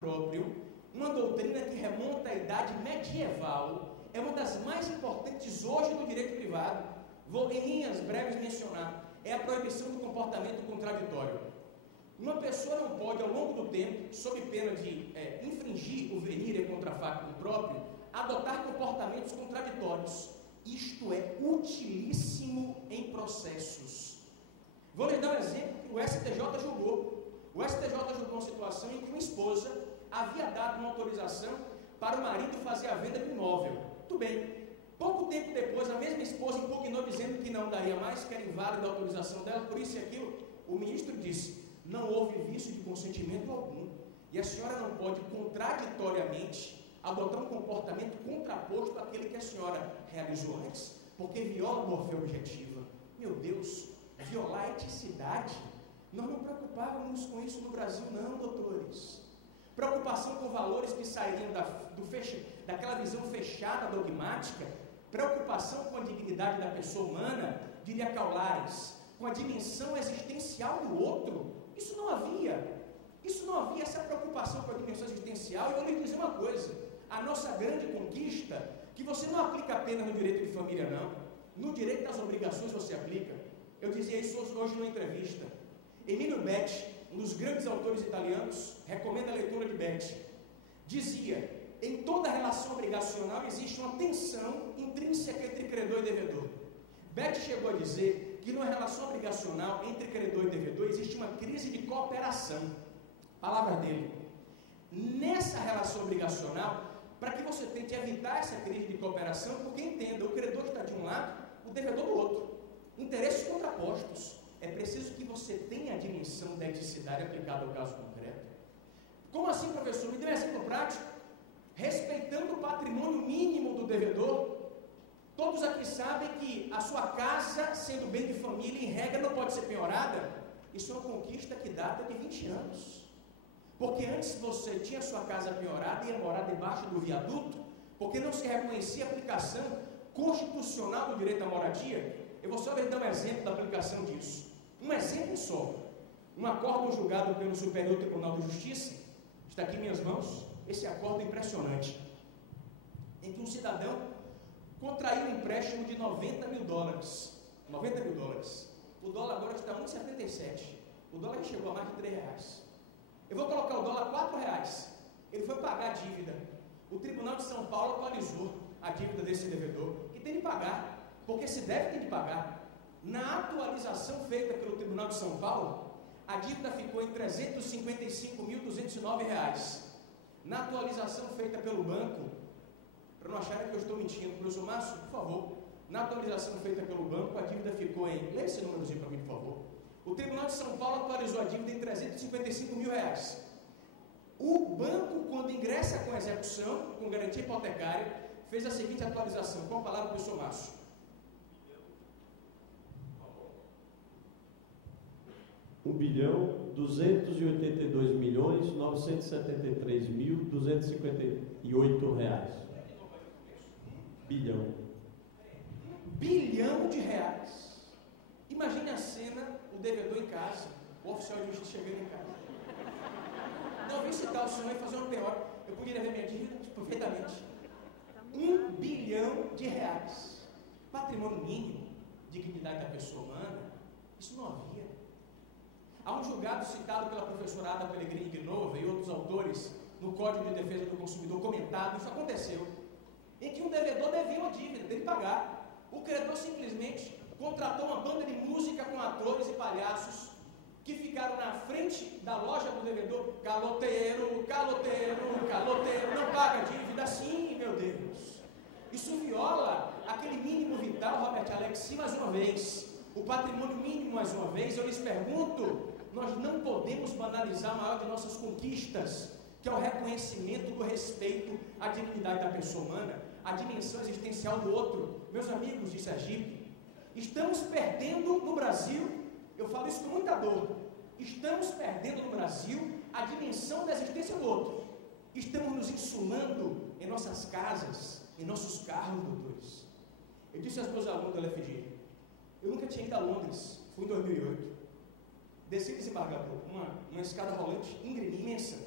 próprio, uma doutrina que remonta à idade medieval, é uma das mais importantes hoje no direito privado. Vou em linhas breves mencionar, é a proibição do comportamento contraditório. Uma pessoa não pode, ao longo do tempo, sob pena de infringir o venire contra factum próprio, adotar comportamentos contraditórios. Isto é utilíssimo em processos. Vou lhe dar um exemplo que o STJ julgou. O STJ julgou uma situação em que uma esposa havia dado uma autorização para o marido fazer a venda de um imóvel. Tudo bem. Pouco tempo depois, a mesma esposa impugnou dizendo que não daria mais, que era inválida a autorização dela, por isso e aquilo. O ministro disse: não houve vício de consentimento algum. E a senhora não pode, contraditoriamente, adotar um comportamento contraposto àquele que a senhora realizou antes, porque viola a boa-fé objetiva. Meu Deus, violar a eticidade. Nós não preocupávamos com isso no Brasil, não, doutores. Preocupação com valores que sairiam daquela visão fechada, dogmática. Preocupação com a dignidade da pessoa humana, diria Caulares, com a dimensão existencial do outro. Isso não havia. Isso não havia, essa preocupação com a dimensão existencial. E eu vou lhe dizer uma coisa: a nossa grande conquista, que você não aplica apenas no direito de família, não. No direito das obrigações você aplica. Eu dizia isso hoje numa entrevista. Emílio Betti, um dos grandes autores italianos, recomenda a leitura de Betti, dizia: em toda relação obrigacional existe uma tensão intrínseca entre credor e devedor. Betti chegou a dizer que numa relação obrigacional entre credor e devedor existe uma crise de cooperação. Palavra dele. Nessa relação obrigacional, para que você tente evitar essa crise de cooperação, porque entenda, o credor está de um lado, o devedor do outro. Interesses contrapostos. É preciso que você tenha a dimensão da eticidade aplicada ao caso concreto. Como assim, professor? Me dê um exemplo prático. Respeitando o patrimônio mínimo do devedor. Todos aqui sabem que a sua casa, sendo bem de família, em regra, não pode ser penhorada. Isso é uma conquista que data de 20 anos. Porque antes você tinha sua casa penhorada e ia morar debaixo do viaduto, porque não se reconhecia a aplicação constitucional do direito à moradia. Eu vou só lhe dar um exemplo da aplicação disso. Um exemplo só. Um acórdão julgado pelo Superior Tribunal de Justiça, está aqui em minhas mãos, esse acórdão impressionante, em que um cidadão contraiu um empréstimo de 90 mil dólares. 90 mil dólares. O dólar agora está 1,77. O dólar chegou a mais de 3 reais. Eu vou colocar o dólar a 4 reais. Ele foi pagar a dívida. O Tribunal de São Paulo atualizou a dívida desse devedor, que tem de pagar, porque se deve, tem de pagar. Na atualização feita pelo Tribunal de São Paulo, a dívida ficou em R$ 355.209. Na atualização feita pelo banco, para não acharem que eu estou mentindo, professor Márcio, por favor, na atualização feita pelo banco, a dívida ficou em... Lê esse númerozinho para mim, por favor. O Tribunal de São Paulo atualizou a dívida em R$ 355 mil. O banco, quando ingressa com a execução, com garantia hipotecária, fez a seguinte atualização. Qual a palavra, professor Márcio? 1.282.973.258 bilhão. R$ 1 bilhão. Imagine a cena, o devedor em casa, o oficial de justiça chegando em casa. Não, vim citar o senhor e fazer uma penhora. Eu poderia ver minha dívida perfeitamente. R$ 1 bilhão. Patrimônio mínimo, dignidade da pessoa humana, isso não havia. Há um julgado citado pela professora Ada Pellegrini de Nova e outros autores no Código de Defesa do Consumidor comentado, isso aconteceu, em que um devedor devia uma dívida, teve que pagar. O credor simplesmente contratou uma banda de música com atores e palhaços que ficaram na frente da loja do devedor. Caloteiro, caloteiro, caloteiro, não paga dívida. Sim, meu Deus. Isso viola aquele mínimo vital, Robert Alex, mais uma vez. O patrimônio mínimo, mais uma vez. Eu lhes pergunto, nós não podemos banalizar a maior de nossas conquistas, que é o reconhecimento do respeito à dignidade da pessoa humana, à dimensão existencial do outro. Meus amigos de Sergipe, estamos perdendo no Brasil, eu falo isso com muita dor, estamos perdendo no Brasil a dimensão da existência do outro. Estamos nos insulando em nossas casas, em nossos carros, doutores. Eu disse aos meus alunos da LFG, eu nunca tinha ido a Londres, fui em 2008, desci desembargador, uma escada rolante íngreme, imensa,